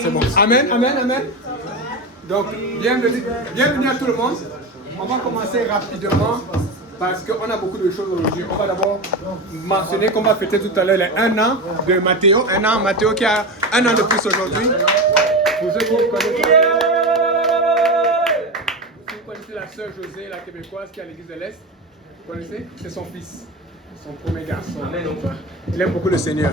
C'est bon. Amen, amen, amen. Donc, bienvenue à tout le monde. On va commencer rapidement parce qu'on a beaucoup de choses aujourd'hui. On va d'abord mentionner qu'on va fêter tout à l'heure les 1 an de Mathéo. Mathéo qui a 1 an de plus aujourd'hui. Pour ceux qui connaissent, vous connaissez la sœur Josée, la québécoise qui est à l'église de l'Est. Vous connaissez? C'est son fils, son premier garçon. Il aime beaucoup le Seigneur.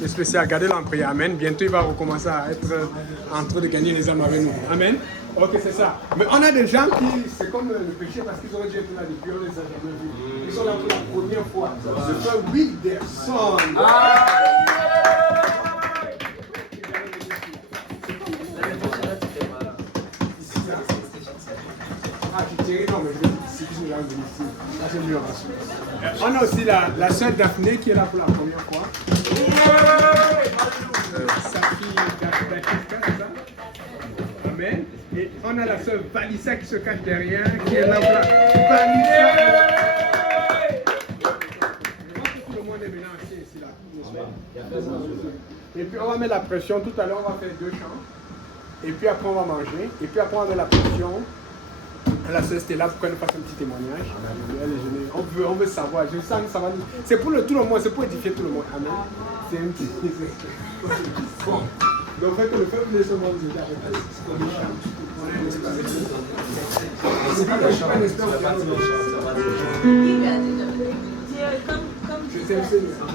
Le spécial, gardez-le en prière. Amen. Bientôt, il va recommencer à être en train de gagner les âmes avec nous. Amen. Ok, c'est ça. Mais on a des gens qui, c'est comme le péché parce qu'ils ont déjà été là depuis, on les a jamais vus. Ils sont là pour la première fois. Le frère Wilderson. Tu tirais, non, mais je vais si je vais venir ici. Là, c'est mieux rassuré. On a aussi la sœur Daphné qui est là pour la première fois. Sa fille Daphne, c'est ça? Amen. Et on a la sœur Valissa qui se cache derrière, qui est là pour la Valissa. Je pense que tout le monde est maintenant assis ici, là, n'est-ce pas? Et puis on va mettre la pression. Tout à l'heure, on va faire 2 chants. Et puis après, on va manger. Et puis après, on va mettre la pression. La sœur Stella pour qu'elle nous fasse un petit témoignage. On veut savoir. Je sens que ça va nous... C'est pour tout le monde, c'est pour édifier tout le monde. Amen. C'est un petit... Bon. Donc, fait que le peuple de ce monde nous aide avec je t'aime, Seigneur.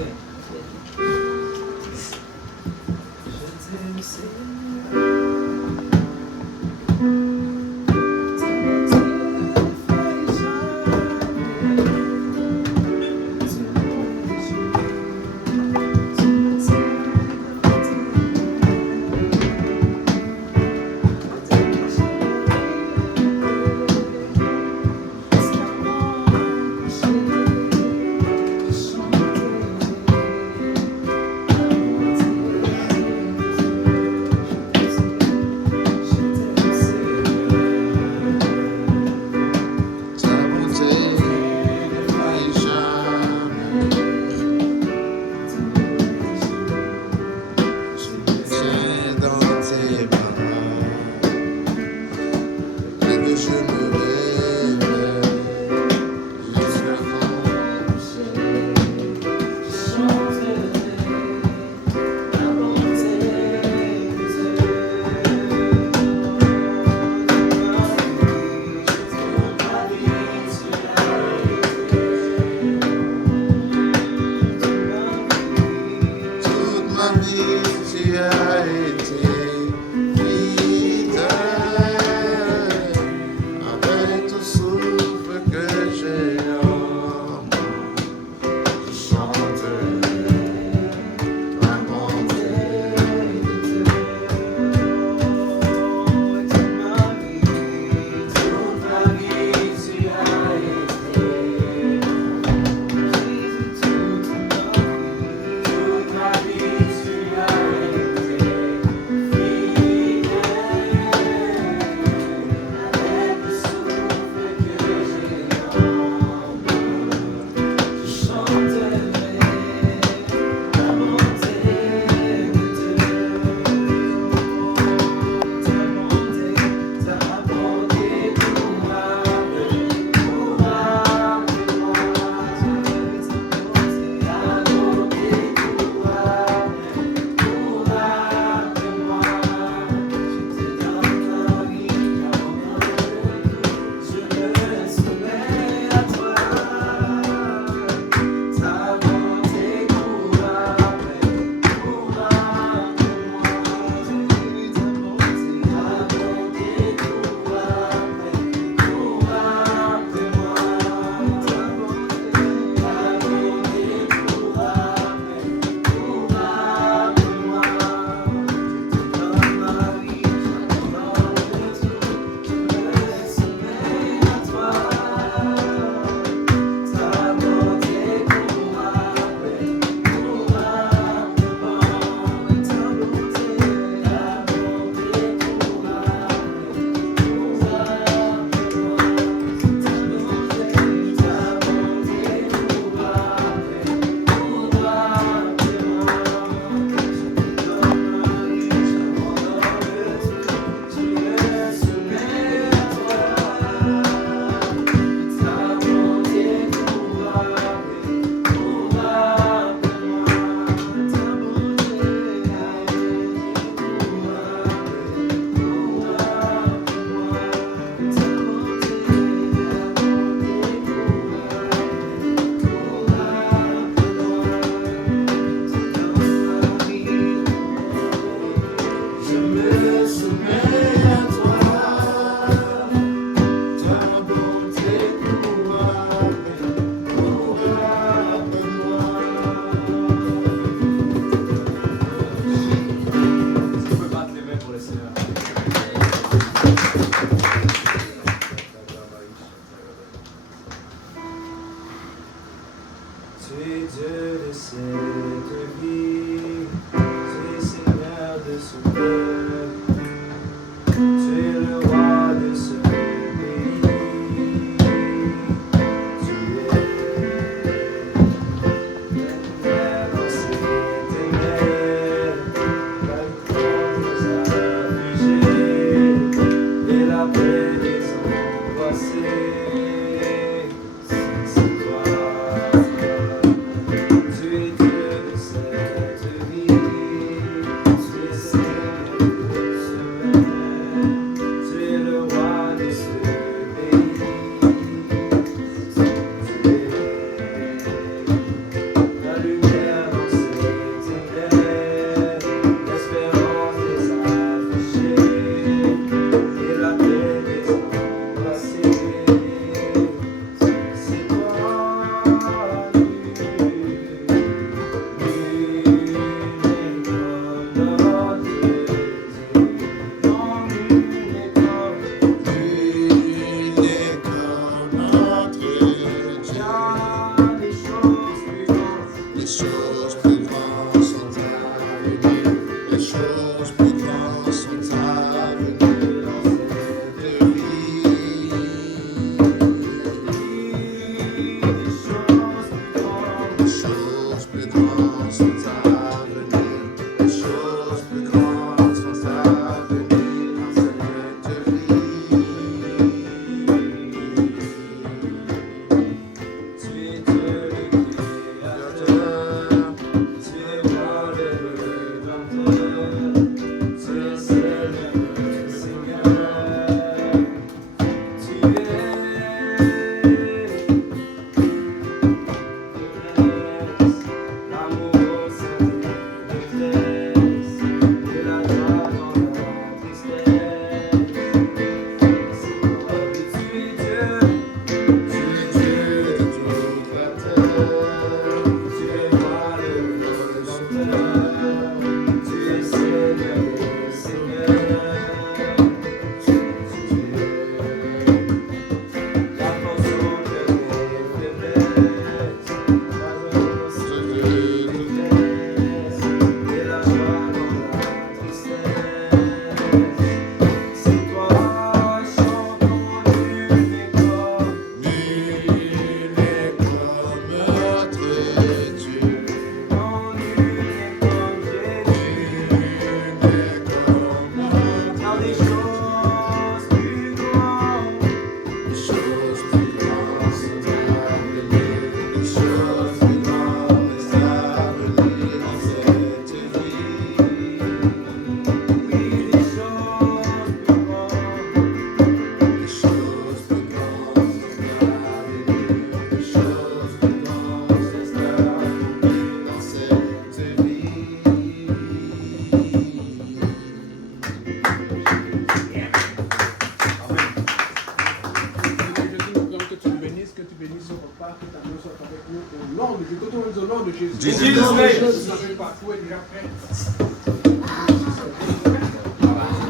de Jésus. Jesus' Vous name. savez pas, tout est déjà prêt.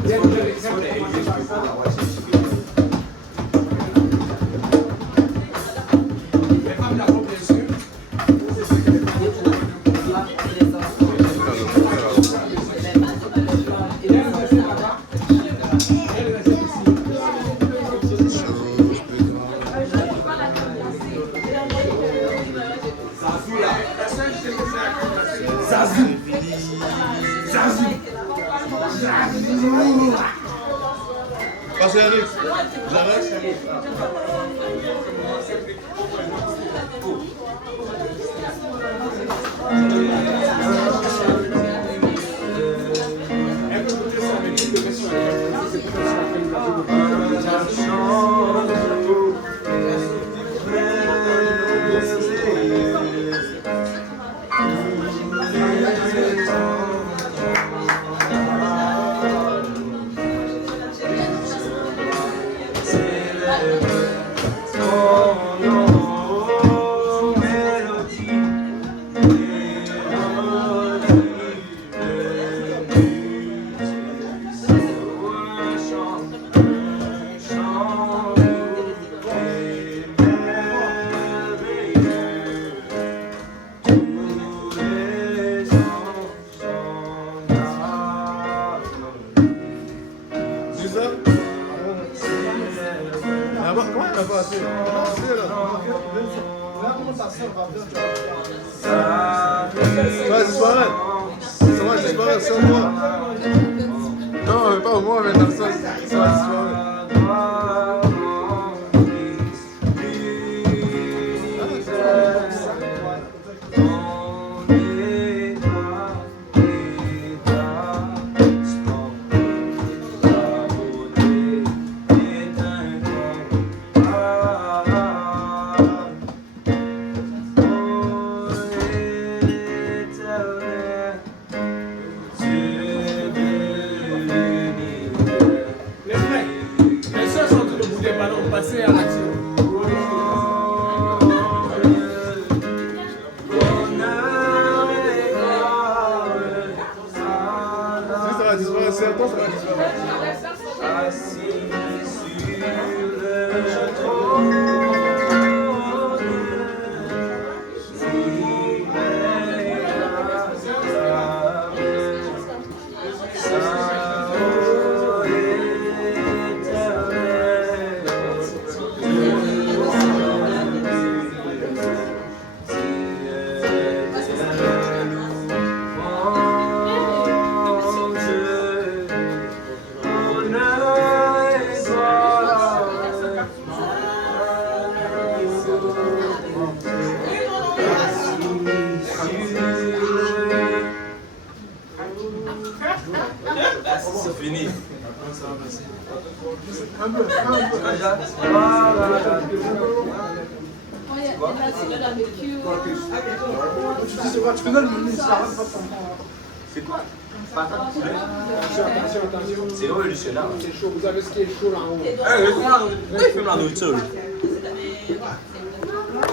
Il y a déjà les crêpes qui commencent par ça. Mais pas de la robe, bien sûr. Pastor Alex, j'arrête. Non, pas au moins, mais dans ça va disparaître. C'est fini. C'est quoi? C'est révolutionnaire. C'est chaud, vous avez ce qui est chaud là en haut. Pourquoi il fait la nourriture?